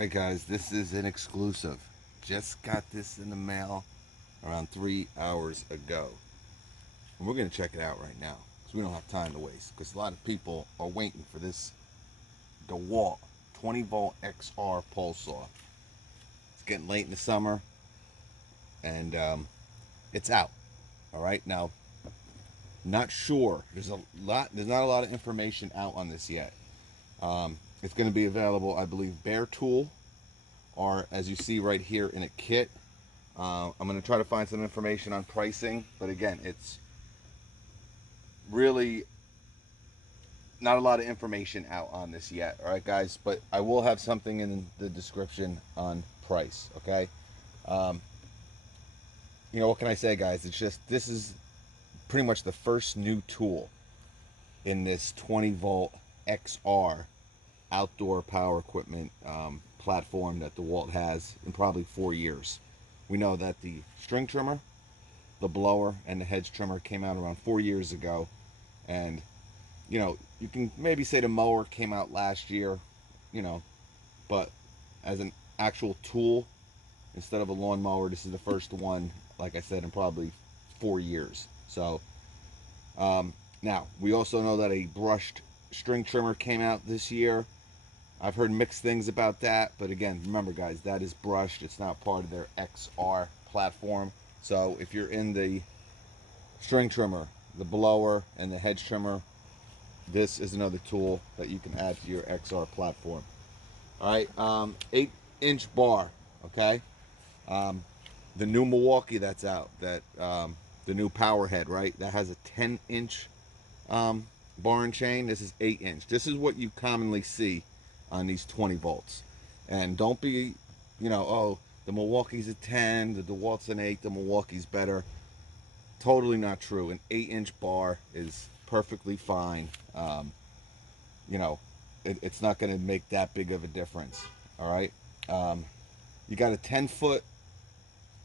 Hey guys, this is an exclusive. Just got this in the mail around 3 hours ago. And we're going to check it out right now because we don't have time to waste. Because a lot of people are waiting for this DeWALT 20 volt XR pole saw. It's getting late in the summer and it's out. All right, now, not sure. There's not a lot of information out on this yet. It's going to be available, I believe, bare tool, or as you see right here in a kit. I'm going to try to find some information on pricing, but again, it's really not a lot of information out on this yet. All right, guys, but I will have something in the description on price. Okay. What can I say, guys? It's just, this is pretty much the first new tool in this 20 volt XR outdoor power equipment platform that DeWALT has in probably 4 years. We know that the string trimmer, the blower, and the hedge trimmer came out around 4 years ago, and you can maybe say the mower came out last year, but as an actual tool instead of a lawnmower, this is the first one, like I said, in probably 4 years. So now we also know that a brushed string trimmer came out this year. I've heard mixed things about that, but again, remember guys, that is brushed. It's not part of their XR platform. So if you're in the string trimmer, the blower, and the hedge trimmer, this is another tool that you can add to your XR platform. All right, 8-inch bar, okay? The new Milwaukee that's out, that the new power head, right? That has a 10-inch bar and chain. This is 8-inch. This is what you commonly see on these 20 volts. And don't be, oh, the Milwaukee's a 10, the DeWalt's an 8, the Milwaukee's better. Totally not true. An 8-inch bar is perfectly fine. It's not going to make that big of a difference. All right. You got a 10-foot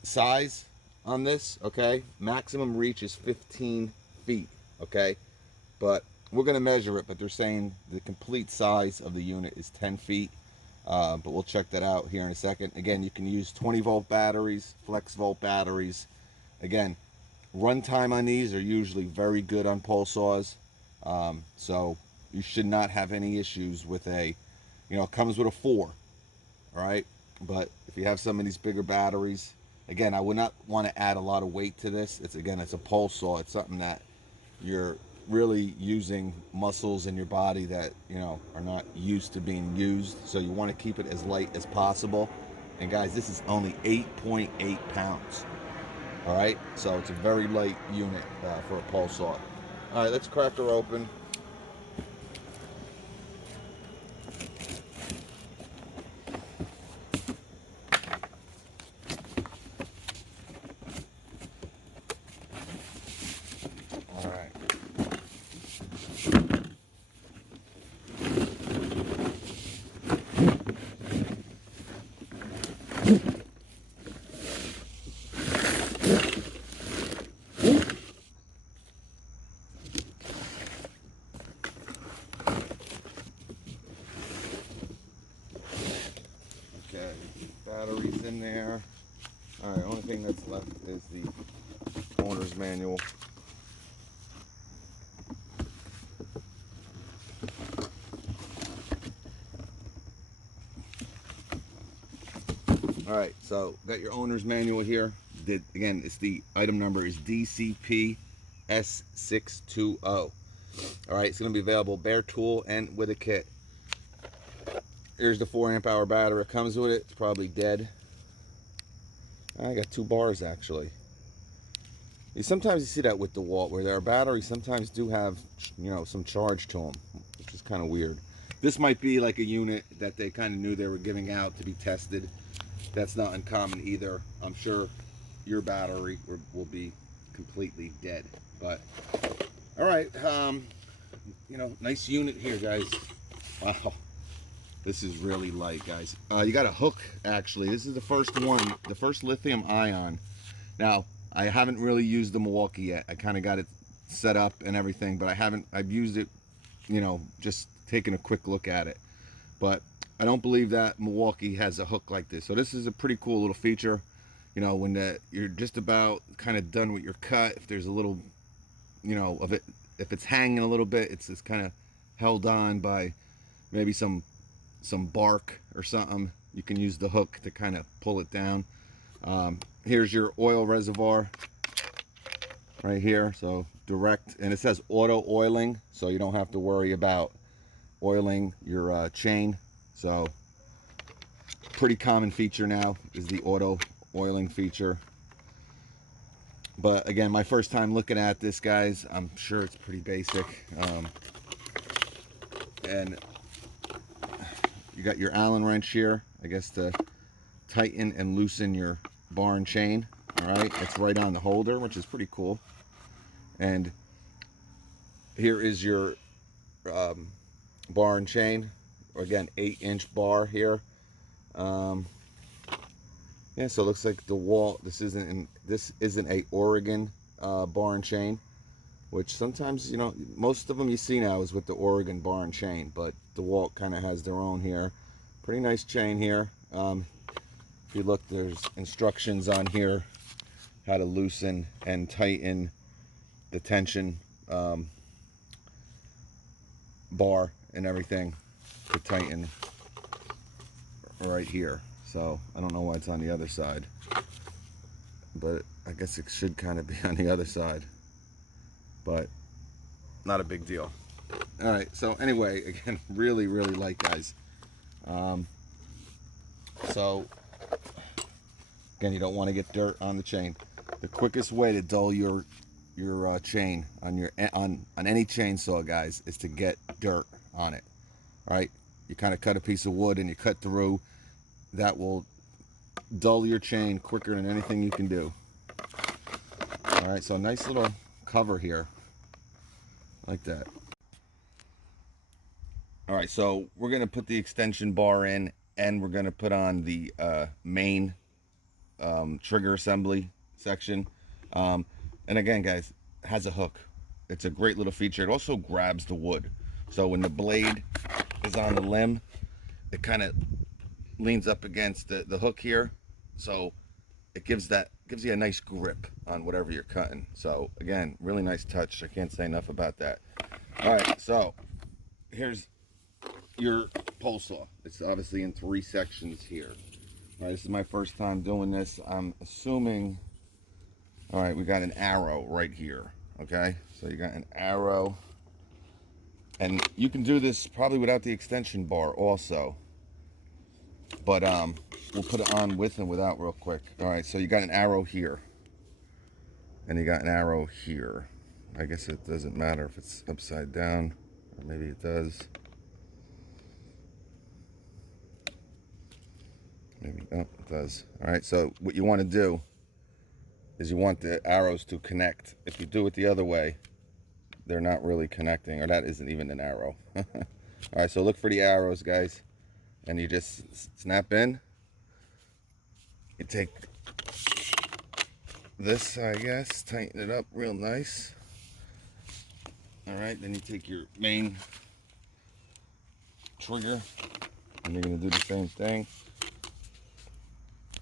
size on this, okay? Maximum reach is 15 feet, okay? But we're going to measure it, but they're saying the complete size of the unit is 10 feet. But we'll check that out here in a second. Again, you can use 20 volt batteries, flex volt batteries. Again, runtime on these are usually very good on pole saws. So you should not have any issues with it comes with a 4, all right? But if you have some of these bigger batteries, again, I would not want to add a lot of weight to this. It's a pole saw. It's something that you're really using muscles in your body that are not used to being used, so you want to keep it as light as possible. And guys, this is only 8.8 pounds. All right, so it's a very light unit for a pole saw. All right, let's crack her open. All right. Okay, batteries in there. All right, only thing that's left is the owner's manual. All right, so got your owner's manual here. Again, it's the item number is DCP S620. All right, it's going to be available bare tool and with a kit. Here's the 4 amp hour battery. It comes with it. It's probably dead. I got 2 bars actually. Sometimes you see that with DeWALT, where their batteries sometimes do have some charge to them, which is kind of weird. This might be like a unit that they kind of knew they were giving out to be tested. That's not uncommon either. I'm sure your battery will be completely dead. But all right, nice unit here, guys. Wow, this is really light, guys. You got a hook, actually. This is the first one, the first lithium ion. Now, I haven't really used the Milwaukee yet. I kind of got it set up and everything, but I've used it, just taking a quick look at it. But I don't believe that Milwaukee has a hook like this. So this is a pretty cool little feature. You know, when you're just about kind of done with your cut, if there's a little, you know, of it, if it's hanging a little bit, it's just kind of held on by maybe some bark or something. You can use the hook to kind of pull it down. Here's your oil reservoir right here. So direct, and it says auto oiling, so you don't have to worry about oiling your chain. So pretty common feature now is the auto oiling feature. But again, my first time looking at this, guys, I'm sure it's pretty basic. And you got your Allen wrench here, I guess, to tighten and loosen your bar and chain. All right, it's right on the holder, which is pretty cool. And here is your bar and chain. Again, 8-inch bar here. Yeah, so it looks like DeWALT. This isn't a Oregon bar and chain, which sometimes, you know, most of them you see now is with the Oregon bar and chain, but DeWALT kind of has their own here. Pretty nice chain here. If you look, there's instructions on here how to loosen and tighten the tension bar and everything to tighten right here. So I don't know why it's on the other side, but I guess it should kind of be on the other side, but not a big deal. All right, so anyway, again, really light, guys. So again, you don't want to get dirt on the chain. The quickest way to dull your chain on any chainsaw, guys, is to get dirt on it. All right, you kind of cut a piece of wood and you cut through. That will dull your chain quicker than anything you can do. All right, so nice little cover here, like that. All right, so we're gonna put the extension bar in, and we're gonna put on the main trigger assembly section. And again, guys, it has a hook. It's a great little feature. It also grabs the wood, so when the blade is on the limb, it kind of leans up against the hook here, so it gives you a nice grip on whatever you're cutting. So again, really nice touch. I can't say enough about that. All right, so here's your pole saw. It's obviously in 3 sections here. All right, this is my first time doing this. I'm assuming, all right, we got an arrow right here. Okay, so you got an arrow, and you can do this probably without the extension bar also, but we'll put it on with and without real quick. All right, so you got an arrow here, and you got an arrow here. I guess it doesn't matter if it's upside down, or maybe it does. Maybe, oh, it does. All right, so what you want to do is you want the arrows to connect. If you do it the other way, they're not really connecting, or that isn't even an arrow. All right, so look for the arrows, guys, and you just snap in. You take this, I guess, tighten it up real nice. All right, then you take your main trigger, and you're gonna do the same thing.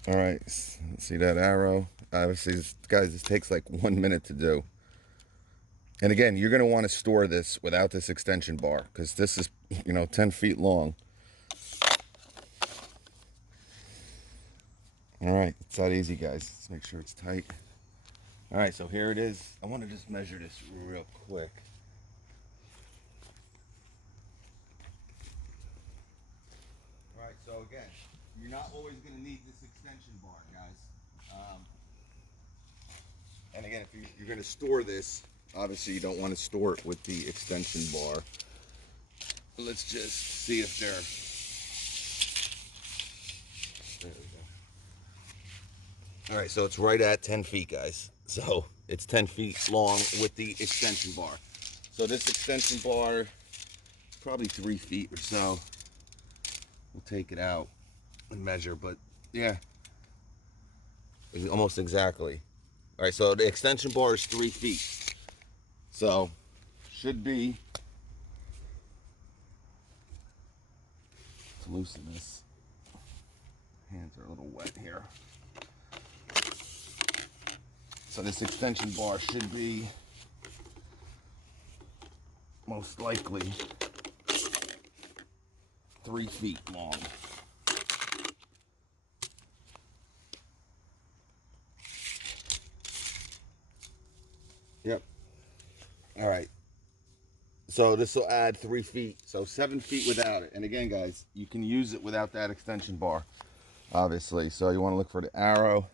All right, see that arrow? Obviously, guys, this takes like 1 minute to do. And again, you're gonna want to store this without this extension bar, because this is, you know, 10 feet long. All right, it's that easy, guys. Let's make sure it's tight. All right, so here it is. I want to just measure this real quick. All right, so again, you're not always going to need this extension bar, guys. And again, if you're going to store this, obviously you don't want to store it with the extension bar. Let's just see if they're... There we go. All right, so it's right at 10 feet, guys. So it's 10 feet long with the extension bar. So this extension bar, probably 3 feet or so. We'll take it out and measure, but yeah, almost exactly. All right, so the extension bar is 3 feet. So should be to loosen this. Hands are a little wet here. So this extension bar should be most likely 3 feet long. Yep. All right. So this will add 3 feet. So 7 feet without it. And again, guys, you can use it without that extension bar, obviously. So you want to look for the arrow.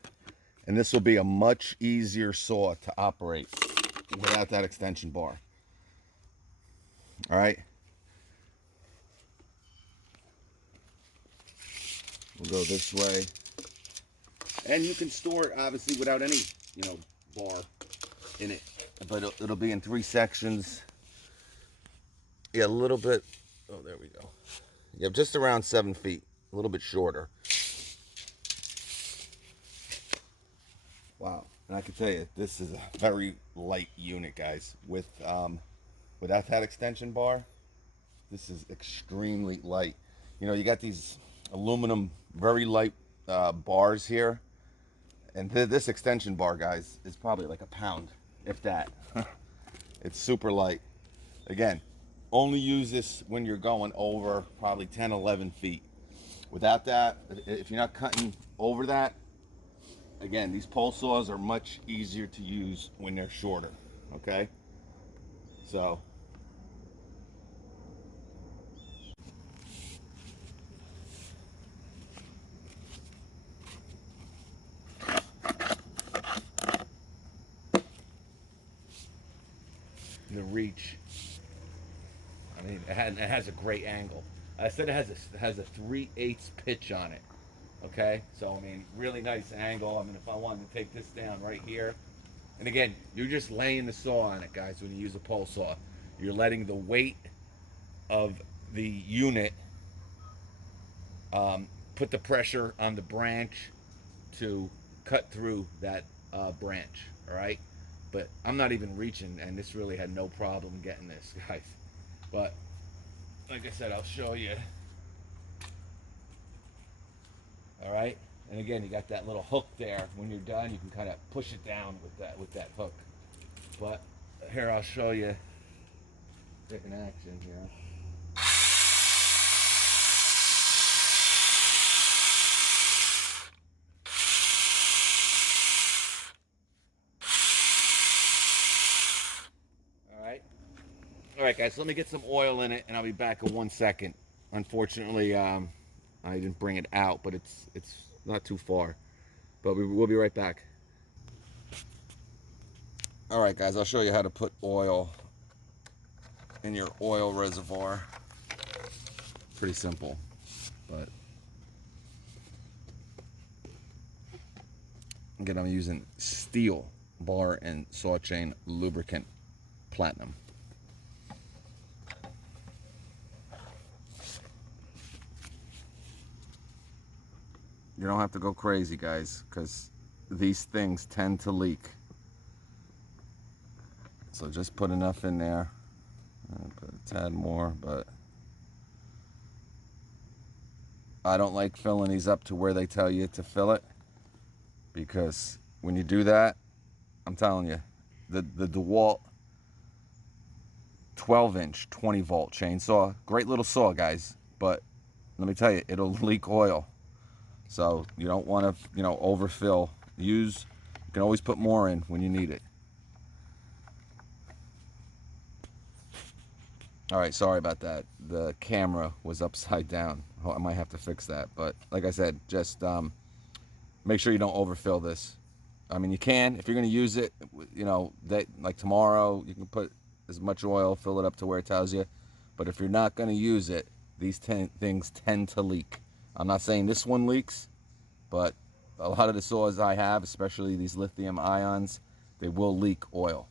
And this will be a much easier saw to operate without that extension bar. All right. We'll go this way. And you can store it, obviously, without any, bar in it. But it'll be in 3 sections. Yeah, a little bit. Oh, there we go. Yeah, just around 7 feet. A little bit shorter. Wow. And I can tell you, this is a very light unit, guys. Without that extension bar, this is extremely light. You got these aluminum, very light bars here. And this extension bar, guys, is probably like a pound, if that. It's super light. Again, only use this when you're going over probably 10, 11 feet. Without that, if you're not cutting over that, again, these pole saws are much easier to use when they're shorter, okay? So, the reach, I mean, it has a great angle. I said it has a 3/8 pitch on it, okay? So, I mean, really nice angle. I mean, if I wanted to take this down right here, and again, you're just laying the saw on it, guys, when you use a pole saw. You're letting the weight of the unit put the pressure on the branch to cut through that branch, all right? But I'm not even reaching, and this really had no problem getting this, guys. But, like I said, I'll show you. All right? And again, you got that little hook there. When you're done, you can kind of push it down with that hook. But here, I'll show you it in action here. All right, guys, let me get some oil in it, and I'll be back in 1 second. Unfortunately, I didn't bring it out, but it's not too far. But we'll be right back. All right, guys, I'll show you how to put oil in your oil reservoir. Pretty simple, but again, I'm using steel bar and saw chain lubricant platinum. You don't have to go crazy, guys, because these things tend to leak. So just put enough in there. Put a tad more, but I don't like filling these up to where they tell you to fill it, because when you do that, I'm telling you, the DeWALT 12-inch 20-volt chainsaw, great little saw, guys, but let me tell you, it'll leak oil. So you don't want to, overfill. You can always put more in when you need it. All right, sorry about that. The camera was upside down. I might have to fix that. But like I said, just make sure you don't overfill this. I mean, you can, if you're going to use it, like tomorrow, you can put as much oil, fill it up to where it tells you. But if you're not going to use it, these things tend to leak. I'm not saying this one leaks, but a lot of the saws I have, especially these lithium ions, they will leak oil.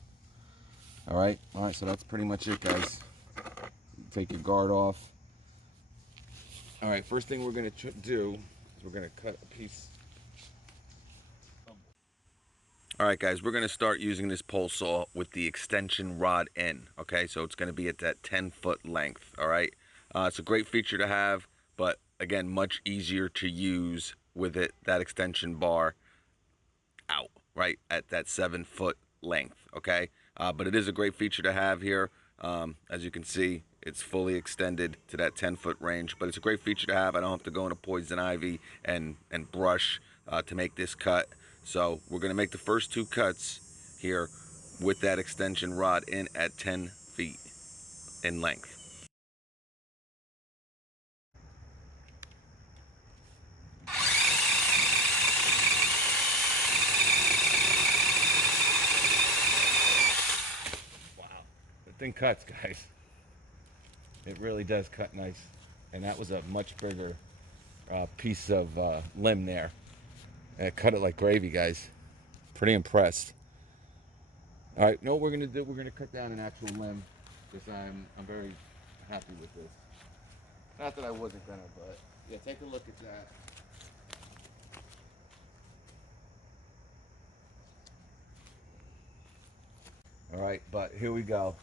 All right, so that's pretty much it, guys. Take your guard off. All right, first thing we're going to do is we're going to cut a piece. All right, guys, we're going to start using this pole saw with the extension rod end, okay? So it's going to be at that 10-foot length, all right? It's a great feature to have, but again, much easier to use with it, that extension bar out, right, at that 7-foot length, okay? But it is a great feature to have here. As you can see, it's fully extended to that 10-foot range, but it's a great feature to have. I don't have to go into poison ivy and brush to make this cut. So we're going to make the first 2 cuts here with that extension rod in at 10 feet in length. Wow, the thing cuts, guys. It really does cut nice. And that was a much bigger piece of limb there. And it cut it like gravy, guys. Pretty impressed. All right, know what we're gonna do? We're gonna cut down an actual limb because I'm very happy with this. Not that I wasn't gonna, but yeah, take a look at that. All right, but here we go.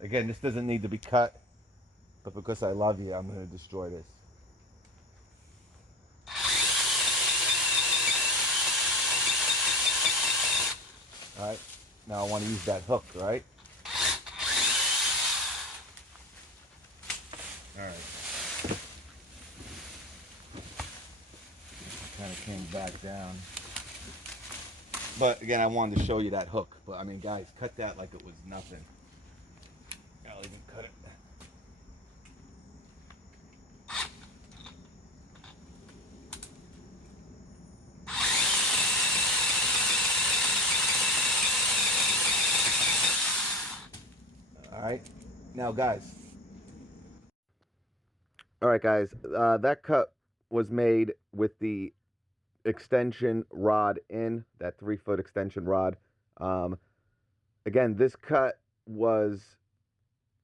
Again, this doesn't need to be cut, but because I love you, I'm gonna destroy this. All right, now I want to use that hook, right? All right. Kind of came back down. But again, I wanted to show you that hook. But I mean, guys, cut that like it was nothing. I'll even cut it. All right, now guys. All right, guys, that cut was made with the extension rod in, that 3-foot extension rod. Again, this cut was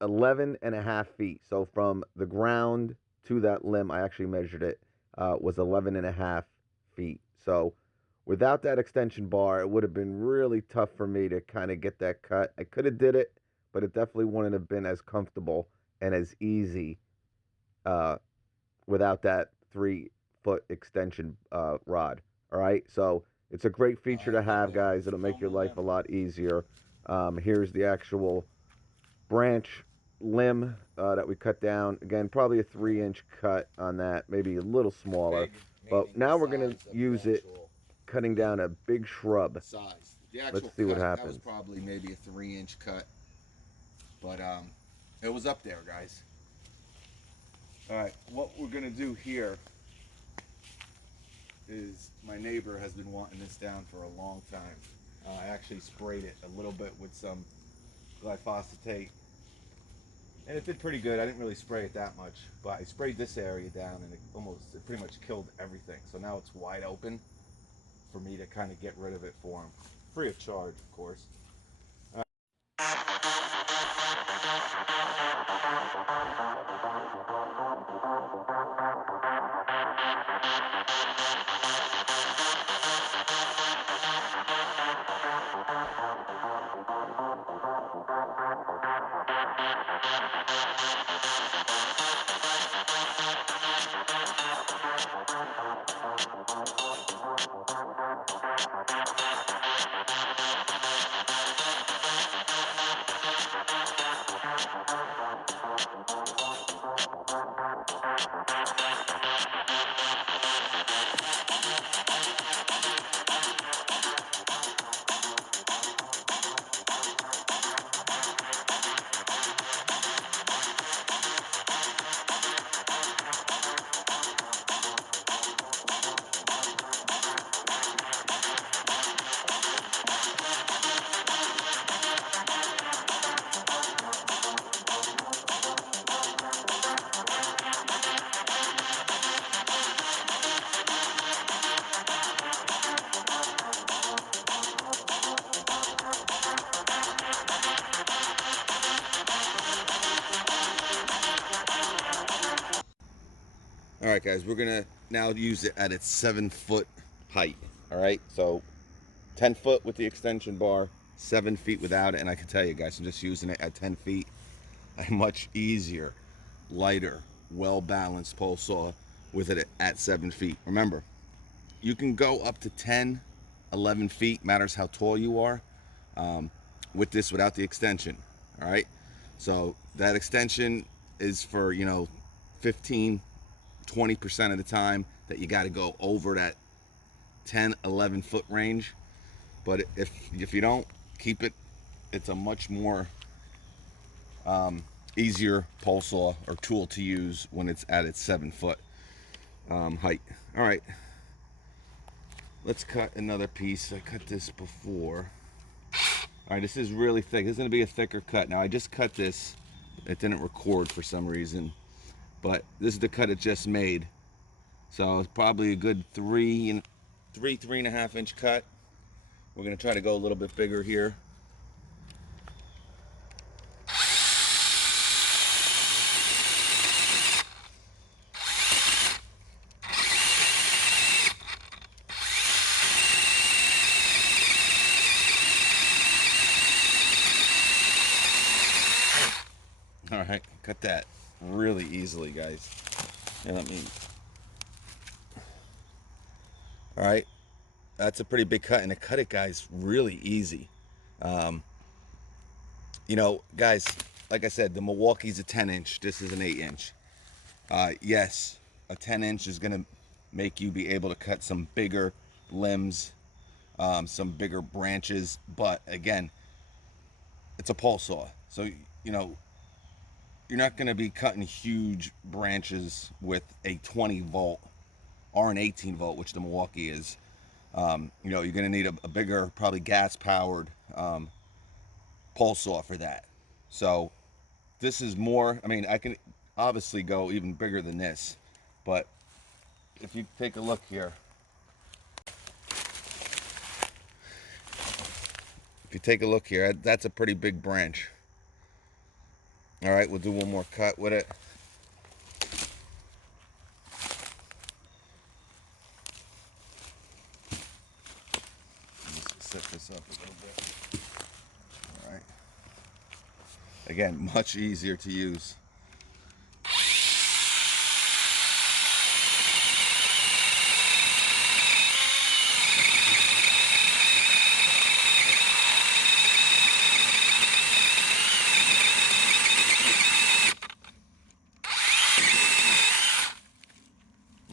11.5 feet. So from the ground to that limb, I actually measured it, was 11.5 feet. So without that extension bar, it would have been really tough for me to kind of get that cut. I could have did it, but it definitely wouldn't have been as comfortable and as easy without that 3-foot extension rod. All right, so it's a great feature to have, guys. It'll make your life a lot easier. Here's the actual branch limb that we cut down. Again, probably a 3-inch cut on that, maybe a little smaller. But now we're going to use it cutting down a big shrub. Let's see what happens. That was probably maybe a 3-inch cut, but it was up there, guys. All right, what we're going to do here is, my neighbor has been wanting this down for a long time. I actually sprayed it a little bit with some glyphosate, and it did pretty good. I didn't really spray it that much, but I sprayed this area down, and it pretty much killed everything. So now it's wide open for me to kind of get rid of it for him, free of charge, of course. All right, guys, we're gonna now use it at its 7-foot height. All right, so 10 foot with the extension bar, 7 feet without it. And I can tell you guys, I'm just using it at 10 feet. A much easier, lighter, well-balanced pole saw with it at 7 feet. Remember, you can go up to 10, 11 feet, matters how tall you are, with this without the extension. All right, so that extension is for, 15, 20% of the time that you got to go over that 10, 11 foot range. But if you don't keep it, it's a much more easier pole saw or tool to use when it's at its 7 foot height. All right, let's cut another piece. I cut this before. All right, this is really thick. This is going to be a thicker cut. Now, I just cut this. It didn't record for some reason, but this is the cut it just made. So it's probably a good 3.5 inch cut. We're going to try to go a little bit bigger here. All right, cut that really easily, guys. Here, let me. All right, that's a pretty big cut, and to cut it, guys, really easy. Guys, like I said, the Milwaukee's a 10 inch. This is an 8 inch. Yes, a 10 inch is gonna make you be able to cut some bigger limbs, some bigger branches. But again, it's a pole saw, so you're not going to be cutting huge branches with a 20 volt or an 18 volt, which the Milwaukee is. You're going to need a bigger, probably gas powered pole saw for that. So this is more, I mean, I can obviously go even bigger than this, but if you take a look here, that's a pretty big branch. All right, we'll do one more cut with it. Let's set this up a little bit. All right. Again, much easier to use.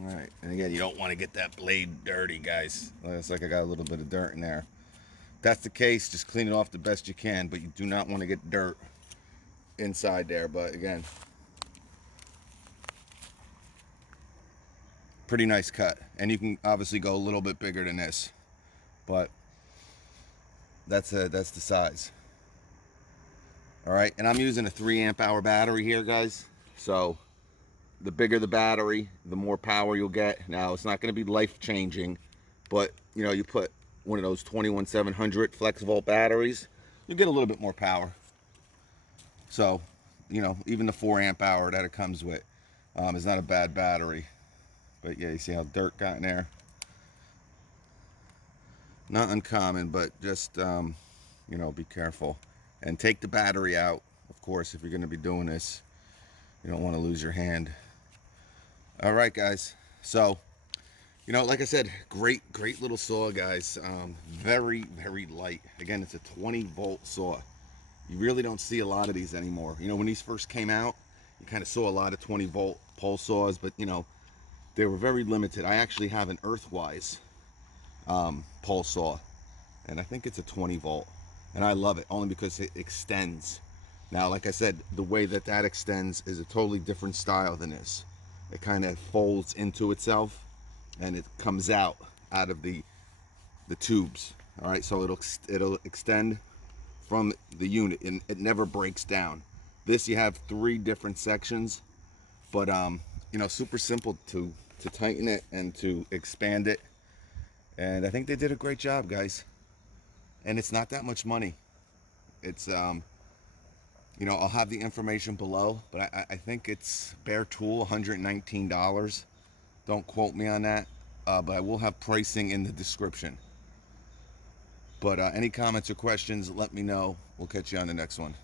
Alright, and again, you don't want to get that blade dirty, guys. Looks like I got a little bit of dirt in there. If that's the case, just clean it off the best you can, but you do not want to get dirt inside there. But again, pretty nice cut. And you can obviously go a little bit bigger than this, but that's the size. Alright, and I'm using a 3 amp hour battery here, guys. So the bigger the battery, the more power you'll get. Now, it's not going to be life-changing, but you put one of those 21700 flex volt batteries, you get a little bit more power. So, even the 4 amp hour that it comes with is not a bad battery. But yeah, you see how dirt got in there. Not uncommon, but just be careful and take the battery out. Of course, if you're going to be doing this, you don't want to lose your hand. All right, guys. So, like I said, great little saw, guys. Very, very light. Again, it's a 20 volt saw. You really don't see a lot of these anymore. When these first came out, you kind of saw a lot of 20 volt pole saws, but they were very limited. I actually have an Earthwise pole saw, and I think it's a 20 volt, and I love it only because it extends. Now, like I said, the way that extends is a totally different style than this. It kind of folds into itself, and it comes out of the tubes. All right, so it'll extend from the unit, and it never breaks down. This, you have 3 different sections, but super simple to tighten it and to expand it. And I think they did a great job, guys. And it's not that much money. It's I'll have the information below, but I think it's bare tool, $119. Don't quote me on that, but I will have pricing in the description. But any comments or questions, let me know. We'll catch you on the next one.